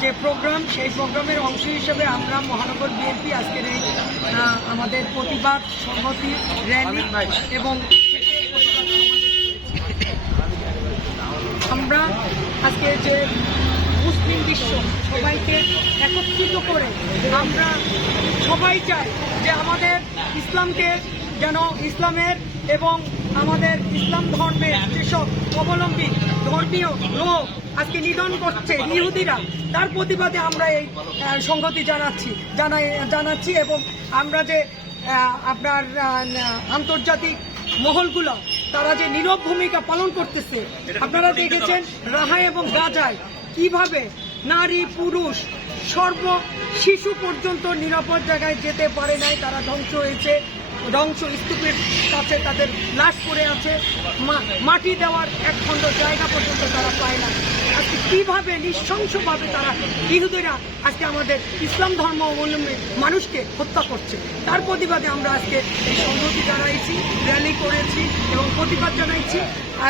যে প্রোগ্রাম, সেই প্রোগ্রামের অংশ হিসেবে আমরা মহানগর বিএনপি আজকের এই আমাদের প্রতিবাদ, সংহতি, র্যালি এবং আমরা আজকে যে মুসলিম বিশ্ব সবাইকে একত্রিত করে আমরা সবাই চাই যে আমাদের ইসলামকে যেন ইসলামের এবং আমাদের ইসলাম ধর্মের যেসব অবলম্বী ধর্মীয় লোক আজকে নিধন করছে ইহুদিরা, তার প্রতিবাদে আমরা এই সংহতি জানাচ্ছি, জানাই, জানাচ্ছি এবং আমরা যে আপনার আন্তর্জাতিক মহলগুলো, তারা যে নীরব ভূমিকা পালন করতেছে, আপনারা দেখেছেন রাহায় এবং গাজায় কীভাবে নারী, পুরুষ সর্ব শিশু পর্যন্ত নিরাপদ জায়গায় যেতে পারে নাই, তারা ধ্বংস হয়েছে। ধ্বংস স্তূপের কাছে তাদের লাশ পড়ে আছে। মাটি দেওয়ার এক খণ্ড জায়গা পর্যন্ত তারা পায় না আজকে কীভাবে নৃশংসভাবে তারা হিন্দুরা আজকে আমাদের ইসলাম ধর্ম অবলম্বী মানুষকে হত্যা করছে? তার প্রতিবাদে আমরা আজকে এই সংহতি জানাইছি র্যালি করেছি। প্রতিবাদ জানাইছি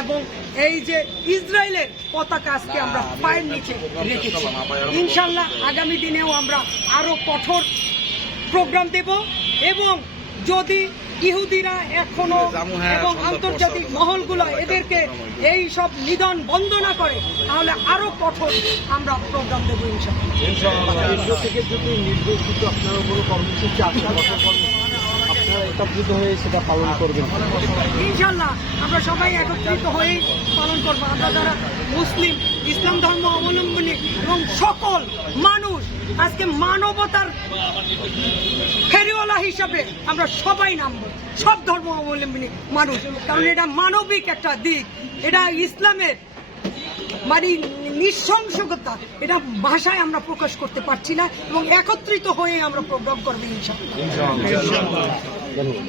এবং এই যে ইসরায়েলের পতাকা আজকে আমরা পায়ের নিচে রেখেছি। ইনশাল্লাহ আগামী দিনেও আমরা আরও কঠোর প্রোগ্রাম দেব এবং যদি ইহুদিরা এখনও এবং আন্তর্জাতিক মহলগুলো এদেরকে এই সব নিধন বন্ধ না করে তাহলে আরও কঠোর আমরা প্রোগ্রাম দেবো ইনশাল্লাহ। থেকে যদি নির্দেশিত আপনারা কোনো কর্মসূচি আসে কঠোর কর্মসূচি আপনারা একত্রিত হয়ে সেটা পালন করবেন। ইনশাল্লাহ আমরা সবাই একত্রিত হয়েই পালন করব। আমরা যারা মুসলিম ইসলাম ধর্ম অবলম্বনী এবং সকল মানুষ আজকে মানবতার ফেরিওয়ালা হিসাবে আমরা সবাই নামবো। সব ধর্ম অবলম্বনী মানুষ। কারণ এটা মানবিক একটা দিক। এটা ইসলামের মানে নিঃসংসতা এটা ভাষায় আমরা প্রকাশ করতে পারছি না এবং একত্রিত হয়ে আমরা প্রোগ্রাম করব ইনশাল্লাহ ধন্যবাদ।